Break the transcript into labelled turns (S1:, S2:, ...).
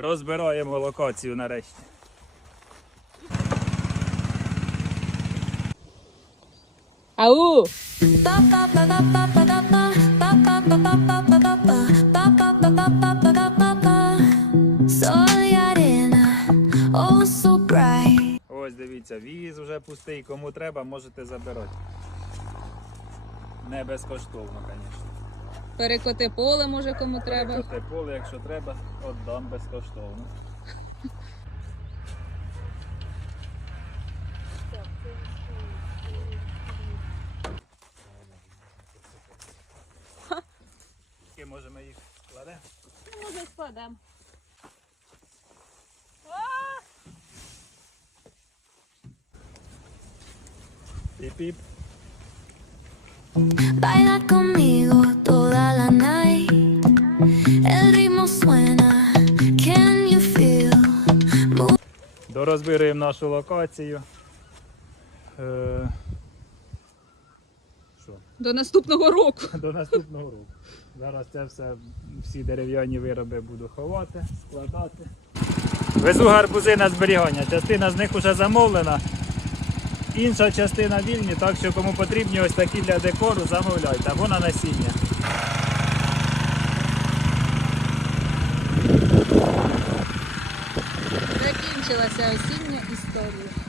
S1: Розбираємо локацію нарешті.
S2: Ау!
S3: Oh.
S1: Ось дивіться, віз вже пустий. Кому треба, можете забирати. Не безкоштовно, звісно.
S2: Перекоти поле, може, кому треба.
S1: Перекоти поле, якщо треба, віддам безкоштовно. Скільки може ми їх складемо?
S2: Може, складемо.
S1: Піп-піп.
S3: Baila conmigo. El ritmo suena. Can you feel? Move
S1: Дорозбируємо нашу локацію. Е, Що?
S2: До наступного року.
S1: До наступного року. Зараз це все, всі дерев'яні вироби буду ховати, складати. Везу гарбузи на зберігання. Частина з них вже замовлена. Інша частина вільні, так що кому потрібні ось такі для декору, замовляйте або на насіння.
S2: Закінчилася осіння історія.